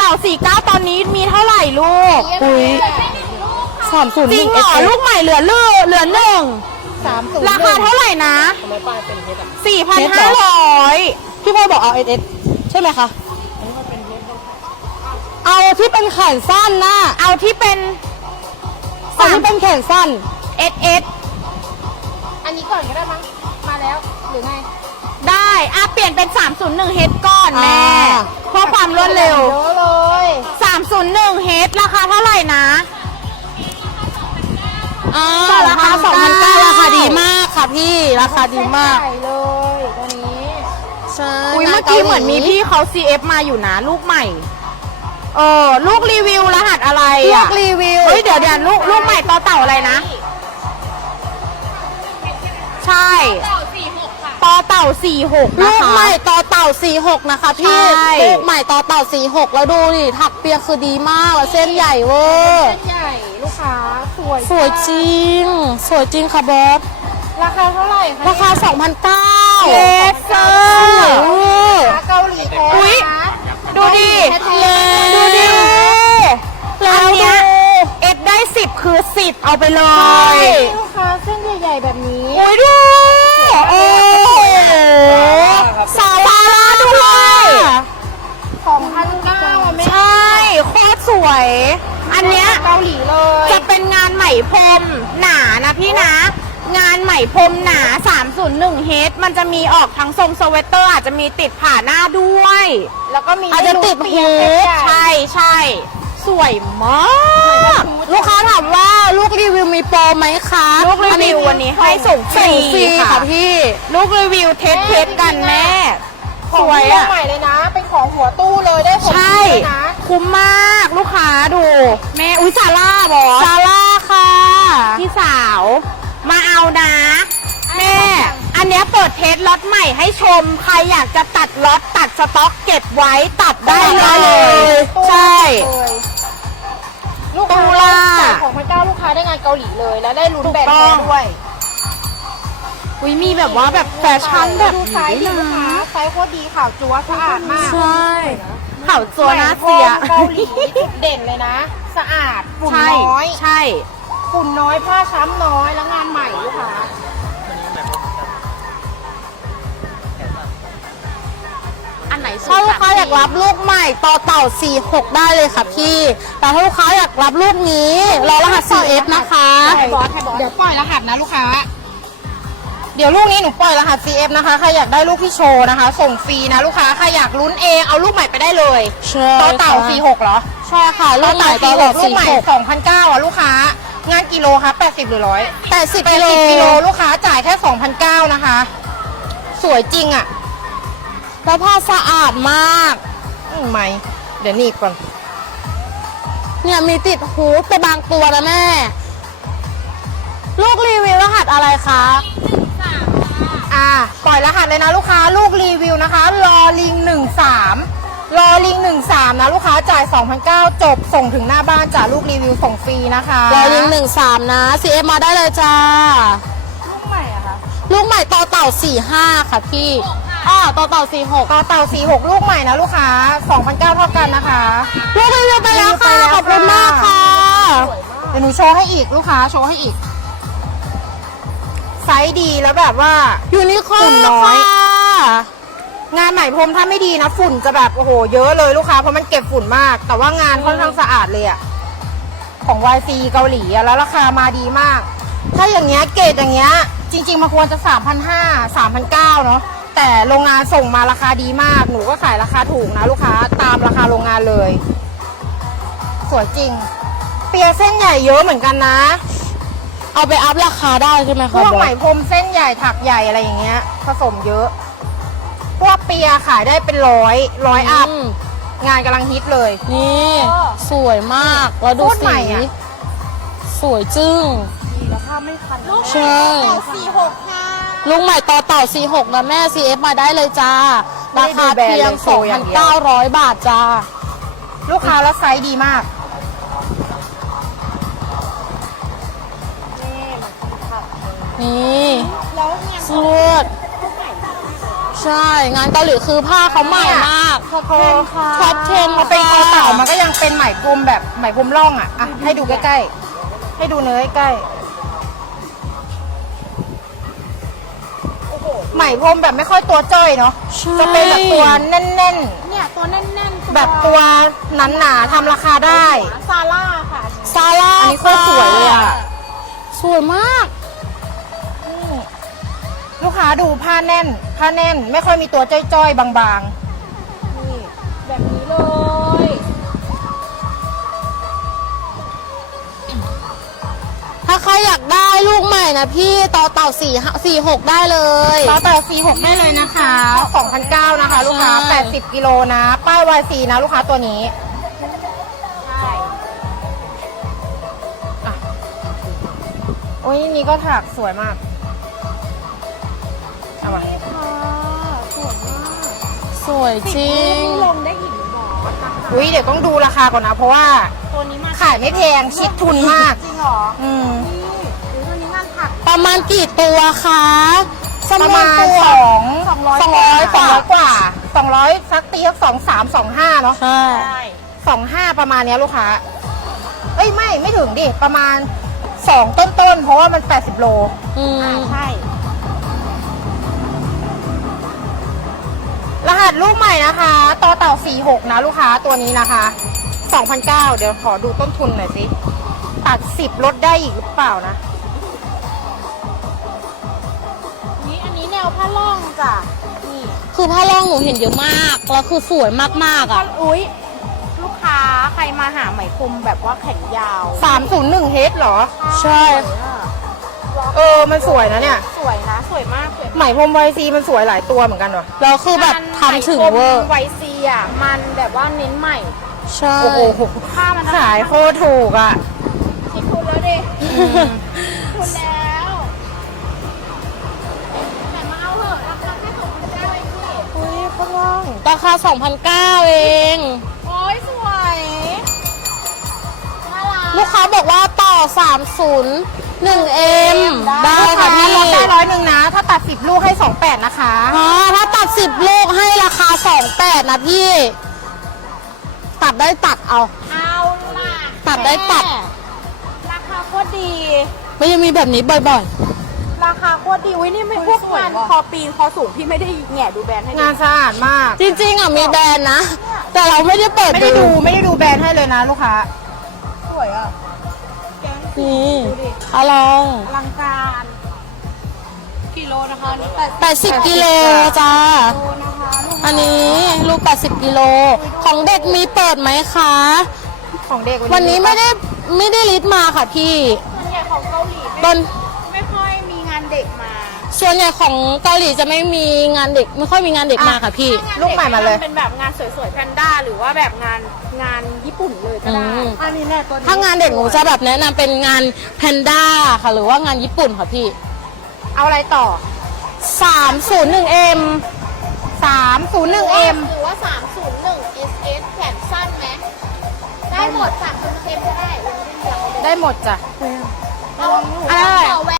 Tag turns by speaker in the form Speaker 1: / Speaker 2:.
Speaker 1: า49ตอนนี้มีเท่าไหร่ลูก
Speaker 2: อุ้ย30
Speaker 1: จริงเหรอลูกใหม่เหลือหนึ่ง
Speaker 2: 30
Speaker 1: ราคาเท่าไหร่นะ
Speaker 3: ทำไมป้ายเป็นเพชรอ่ะ
Speaker 1: 4,500
Speaker 2: พี่พลอยบอกเอา SS ใช่ไหมคะ เอาที่เป็นแขนสั้นนะ
Speaker 1: เอาที่เป็น
Speaker 2: เอาที่เป็นแขนสั้น
Speaker 1: SS
Speaker 4: อันนี้ก่อนก็ได้มั้งมาแล้วหรือไง
Speaker 1: ได้เปลี่ยนเป็น301 H ก่อนแม่
Speaker 2: อ่า
Speaker 1: เพื่อความรวดเร็ว
Speaker 4: เยอะเลย
Speaker 1: 301 H ราคาเท่าไหร่นะ
Speaker 2: ราคา 2,900 ราคาดีมากค่ะพี่ ราคาดีมาก
Speaker 4: ใส่เลยตัวนี้
Speaker 2: ใช่
Speaker 1: อุ้ยเมื่อกี้เหมือนมีพี่เขา CF มาอยู่นะลูกใหม่ลูกรีวิวรหัสอะไร
Speaker 2: ลู
Speaker 1: อ่ะ
Speaker 2: กรีวิว
Speaker 1: เฮ้ยเดี๋ยวลูกใหม่ต่อเต่าอะไรนะ ใช่ต่อเต่า46
Speaker 2: ลู
Speaker 1: นะ
Speaker 2: ก
Speaker 1: คะ
Speaker 2: ใหม่ต่อเต่า 46 นะคะพี่
Speaker 1: ใช่
Speaker 2: ลูกใหม่ต่อเต่า 46 แล้วดูดิถักเปียกคือดีมากแล้วเส้นใหญ่เวอร์
Speaker 4: เส้นใหญ่ลูกค้าสวย
Speaker 2: สวยจริง สวยจริงค่ะบอส
Speaker 4: ราคาเท่าไหร่คะ
Speaker 2: ราคา 2,900
Speaker 1: เยสเซอ
Speaker 2: สวย
Speaker 1: ร์
Speaker 2: เวอร์
Speaker 4: เกาหลีแท้
Speaker 1: อุ๊ย
Speaker 4: นะ
Speaker 1: ดูดิ ดูดิ
Speaker 2: แล้ว
Speaker 1: อัน
Speaker 2: ดู
Speaker 1: เนี้ยเอ็ดได้10คือ10เอาไปเลย
Speaker 4: ลูกค้าเส้นใหญ่ๆแบบนี้
Speaker 1: โอ้ยดูโอ้ซาร่าด้วย
Speaker 4: 2,900แม่
Speaker 1: ใช่โคตรสวย อันเนี้ย
Speaker 4: เกาหลีเลย
Speaker 1: จะเป็นงานไหมพรมหนานะพี่นะ งานไหมพรมหนา 301 เฮดมันจะมีออกทั้งทรงสเวตเตอร์อาจจะมีติดผ่าหน้าด้วย
Speaker 4: แล้วก็มี
Speaker 2: อาจจะติด
Speaker 4: ลูก
Speaker 2: หู
Speaker 4: เปียก
Speaker 1: ใช่ใช่สวยมาก
Speaker 2: ลูกค้าถามว่าลูกรีวิวมีโปรไหมคะ
Speaker 1: ลูกรีวิววันนี้ให้ส่งฟ
Speaker 2: ส่
Speaker 1: รี
Speaker 2: งฟรี
Speaker 1: ค่ะ
Speaker 2: ค่ะพี่
Speaker 1: ลูกรีวิวเทสกันแม่
Speaker 4: ข
Speaker 1: ส
Speaker 4: อง
Speaker 1: วย
Speaker 4: เรื่อง
Speaker 1: อ่ะ
Speaker 4: ใหม่เลยนะ เป็นของหัวตู้เลยได้ผล
Speaker 1: ใช่
Speaker 4: ดีด้วยนะ
Speaker 1: คุ้มมากลูกค้าดู แม่อุ้ยซาร่าบอส
Speaker 2: ซาร่าค่ะ
Speaker 1: พี่สาว มาเอานะ แม่ อันเนี้ยเปิดเทสล็อตใหม่ให้ชม ใครอยากจะตัดล็อตตัดสต็อกเก็บไว้ตัดได้เลย ใช่
Speaker 4: ลูกค้า
Speaker 1: ตุลา
Speaker 4: จ่ายของพระเจ้าลูกค้าได้งานเกาหลีเลย แล้วได้ลุ้น
Speaker 1: ถูก
Speaker 4: แบรนด์
Speaker 1: ต้
Speaker 4: แท้
Speaker 1: อง
Speaker 4: ด้วย
Speaker 1: อุ้ยมีแบบว่าแบบแฟชั่นแบบ
Speaker 4: ดูไซส์ดิลูกค้าไซส์โคตรดีขาวจั๊วสะอาดมาก
Speaker 2: ใช่
Speaker 1: เข่าตัวหน้าเสีย
Speaker 4: เกาหลีจุดเด่นเลยนะ สะอาดฝุ่น
Speaker 1: ใช่
Speaker 4: น้อย
Speaker 1: ใช่
Speaker 4: ฝุ่นน้อยผ้าช้ำน้อยแล้วงานใหม่ลูกค้า
Speaker 1: อันไหนสุด
Speaker 2: ถ้าลูกค้าอยากรับลูกใหม่ต่อเต่า 46 ได้เลยค่ะพี่ แต่ถ้าลูกค้าอยากรับลูกนี้รอรหัส CF นะคะ
Speaker 4: ให้บอสเดี๋ยวปล่อยรหัสนะลูกค้า เดี๋ยวลูกนี้หนูปล่อยรหัส CF นะคะ ใครอยากได้ลูกที่โชว์นะคะ ส่งฟรีนะลูกค้า ใครอยากลุ้นเองเอาลูกใหม่ไปได้เลย
Speaker 2: ใช่
Speaker 4: ต่อเต่า
Speaker 2: ค่ะ
Speaker 4: 46เหรอ
Speaker 2: ใช่ค่ะลู
Speaker 4: ต่อก
Speaker 2: ใหม่
Speaker 4: เต่า
Speaker 2: ต่อเต่า
Speaker 4: 46ลูกใหม่
Speaker 2: 46
Speaker 4: 2,900อ่ะลูกค้างานกิโลคะ80หรือ100
Speaker 2: 80 กิโล
Speaker 4: 80กิโลลูกค้าจ่ายแค่ 2,900นะคะ สวยจริงอ่ะ
Speaker 2: แล้วผ้าสะอาดมาก
Speaker 4: ไม่เดี๋ยวหนีบก่อน
Speaker 2: เนี่ยมีติดฮูดไปบางตัวนะแม่ ลูกรีวิวรหัสอะไรคะ
Speaker 4: ปล่อยรหัสเลยนะลูกค้าลูกรีวิวนะคะรอลิง13รอลิง13นะลูกค้าจ่าย 2,900 จบส่งถึงหน้าบ้านจ่าลูกรีวิวส่งฟรีนะคะ
Speaker 2: รอยิง13 นะ CF มาได้เลยจ้า
Speaker 4: ลูกใหม่อะคะ
Speaker 2: ลูกใหม่ต่อเต่า 45 ค่ะพี่ต่อเต่า 46
Speaker 4: ต่อเต่า46ลูกใหม่นะลูกค้า 2,900 เท่ากันนะคะ
Speaker 2: ลูกรีวิวไปแล้วค่ะ ขอบคุณมากค่ะ
Speaker 4: เดี๋ยวหนูโชว์ให้อีกลูกค้าโชว์ให้อีกไซส์ดีแล้วแบบว่า
Speaker 2: ยูนิคอ
Speaker 4: ฝุ่
Speaker 2: ร์
Speaker 4: น
Speaker 2: น
Speaker 4: น้อย
Speaker 2: ค่ะ
Speaker 4: งานไหมพรมถ้าไม่ดีนะฝุ่นจะแบบโอ้โหเยอะเลยลูกค้าเพราะมันเก็บฝุ่นมาก แต่ว่างานค่อนข้างสะอาดเลยอะของ YC เกาหลีอะแล้วราคามาดีมาก ถ้าอย่างเงี้ยเกรดอย่างเงี้ยจริงๆมันควรจะ 3,500 3,900เนาะแต่โรงงานส่งมาราคาดีมากหนูก็ขายราคาถูกนะลูกค้าตามราคาโรงงานเลย สวยจริง เปียเส้นใหญ่เยอะเหมือนกันนะ
Speaker 2: เอาไปอัพราคาได้ใช่ไหม
Speaker 4: พ
Speaker 2: คะ
Speaker 4: วก
Speaker 2: บอ
Speaker 4: ไหม
Speaker 2: ส
Speaker 4: พรมเส้นใหญ่ถักใหญ่อะไรอย่างเงี้ยผสมเยอะ พวกเปียขายได้เป็นร้อยอัพ งานกำลังฮิตเลย
Speaker 2: นี่สวยมาก แล้วดู
Speaker 4: โคตรให
Speaker 2: สี
Speaker 4: ม่อะ
Speaker 2: สวยจึ้ง
Speaker 4: แล้วผ้าไม่คัน
Speaker 2: ใช่
Speaker 4: 46ค่ะ
Speaker 2: ลูกใหม่ต่อเต่า 46 นะแม่ CF มาได้เลยจ้า ราคาเพียง 2,900 บาทจ้า
Speaker 4: ลูกค้าแล้วไซส์ดีมาก
Speaker 2: นี่
Speaker 4: แล้วเนี่ย
Speaker 2: สุดใช่ งานเกาหลีคือผ้าเขาใหม่มาก
Speaker 4: พอ
Speaker 2: ท็อปเทน
Speaker 4: พอเป็นคอเต่ามันก็ยังเป็นไหมพรมแบบไหมพรมร่องอ่ะให้ดูใกล้ๆให้ดูเนื้อใกล้ๆไหมพรมแบบไม่ค่อยตัวจ้อยเนาะ
Speaker 2: ใช่
Speaker 4: จะเป็นแบบตัวแน่น
Speaker 1: เนี่ยตัวแน่นๆ
Speaker 4: ๆ แบบตัวหนาๆทำราคาได้
Speaker 1: ซาร่าค่ะ
Speaker 2: ซาร่า
Speaker 4: อันนี้โคตรสวยเลยอ่ะ
Speaker 2: สวยมาก
Speaker 4: ลูกค้าดูผ้าแน่นไม่ค่อยมีตัวจ้อยๆบาง
Speaker 1: นี่แบบนี้เลย
Speaker 2: ถ้าใครอยากได้ลูกใหม่นะพี่ต่อเต่า446ได้เลย
Speaker 4: ๆต่อแต่46ได้เลยนะคะ2,900นะคะ ลูกค้า
Speaker 2: ใช่
Speaker 4: 80กิโลนะป้าย YC นะลูกค้าตัวนี้
Speaker 1: ใช่
Speaker 4: โอ้ยนี่ก็ถักสวยมากเอามา
Speaker 1: นี่ค่ะสวยมาก
Speaker 2: สวยจริง
Speaker 1: ลงได้อีกหมอนะคะ
Speaker 4: อุ้ยเดี๋ยวต้องดูราคาก่อนนะ เพราะว่า
Speaker 1: ตัวนี้มา
Speaker 4: ขายไม่แพงชิดทุนมาก
Speaker 1: จริงเหรอ
Speaker 4: อืม
Speaker 1: นี่ตัวนี้งานถัก
Speaker 2: ประมาณกี่ตัวคะ
Speaker 4: ประมาณ
Speaker 2: จำนวนตัว
Speaker 4: 200 กว่า200สักตีสัก23 25เนาะ
Speaker 2: ใช่
Speaker 1: ใช่
Speaker 4: 25ประมาณเนี้ยลูกค้าเอ้ยไม่ถึงดิประมาณ2ต้นๆเพราะว่ามัน80โล
Speaker 2: อืม
Speaker 1: ใช่
Speaker 4: รหัสลูกใหม่นะคะต่อเต่า46นะลูกค้าตัวนี้นะคะ2,900เดี๋ยวขอดูต้นทุนหน่อยสิตัด10ลดได้อีกหรือเปล่านะ
Speaker 1: นี่อันนี้แนวผ้าล่องจ้ะนี่
Speaker 2: คือผ้าล่องหนูเห็นเยอะมาก แล้วคือสวยมากๆอ่ะ
Speaker 1: อุ๊ยลูกค้าใครมาหาไหมพรมแบบว่าแขนยาว
Speaker 4: 301 h เหรอ
Speaker 2: ใช่
Speaker 4: มันสวยนะเนี่ย
Speaker 1: สวยนะสวยมากสวย
Speaker 4: ไหมพรมไวซีมันสวยหลายตัวเหมือนกันว่ะ
Speaker 2: แล้วคือแบบทำถึงเวอร์
Speaker 1: ไวซีอ่ะมันแบบว่าเน้นใหม่
Speaker 2: ใช่
Speaker 4: โอ้โห
Speaker 1: ผ้ามัน
Speaker 4: ขายโคตรถูกอ่ะ
Speaker 1: คิดคุณแล้วดิคุณแล้วแต่มาเอาเถอะราคาแค่2,900เองสิ
Speaker 4: อุ้ยเขาว่าง
Speaker 2: ราคา2,900เอง
Speaker 1: โอ้ยสวยน่ารัก
Speaker 2: ลูกค้าบอกว่าต่อ301M ได้
Speaker 4: ลูก
Speaker 2: ค่ะ
Speaker 4: ค้า
Speaker 2: พี่
Speaker 4: ลดได้100นะ ถ้าตัด10ลูกให้28นะคะ
Speaker 2: ถ้าตัด10ลูกให้ราคา28นะพี่ ตัดได้ตัดเอา
Speaker 1: เอาล่ะ
Speaker 2: ตัดได้ตัด
Speaker 1: ราคาโคตรดี
Speaker 2: ไม่ยังมีแบบนี้บ่อย
Speaker 1: ราคาโคตรดีอุ้ยนี่ไม่พวกงานคอปีนคอสูงพี่ไม่ได้แหง่ดูแบรนด์ให้ดู
Speaker 4: งานสะอาดมาก
Speaker 2: ๆ จริงๆอ่ะมีแบรนด์นะ แต่เราไม่ได้เปิด
Speaker 4: ไม่ได้ดูแบรนด์ให้เลยนะลูกค้า
Speaker 1: สวยอ่ะแกง
Speaker 2: นี่เอาลอง
Speaker 1: อลังการกิโลนะคะนี่
Speaker 2: 80กิโลจ้า
Speaker 1: โลนะคะลูก
Speaker 2: อันนี้ลูก80กิโล ของเด็กมีเปิดไหมคะ
Speaker 4: ของเด็ก
Speaker 2: วันนี้ไม่ได้ลิสต์มาค่ะพี่
Speaker 1: ส่วนใหญ่ของเกาหลี
Speaker 2: ต้น
Speaker 1: ไม่ค่อยมีงานเด็กมา
Speaker 2: ส่วนใหญ่ของเกาหลีจะไม่มีงานเด็ก ไม่ค่อยมีงานเด็กมาค่ะพี่
Speaker 4: ลูกใหม่มาเลย
Speaker 1: เป็นแบบงานสวยๆแพนด้าหรือว่าแบบงานญี่ปุ่นเลยก็ได้
Speaker 2: อืม
Speaker 1: อันนี้แน่ตัวนี้
Speaker 2: ถ้างานเด็กหนูจะแบบแนะนำเป็นงานแพนด้าค่ะ หรือว่างานญี่ปุ่นค่ะพี่
Speaker 4: เอาอะไรต่อ
Speaker 2: 301M
Speaker 4: 301M
Speaker 1: หรือว่า 301 SS แขนสั้นไหมได้หมด301 ก็ได้
Speaker 4: ได้หมดจ้ะ
Speaker 1: เอา
Speaker 4: อะไร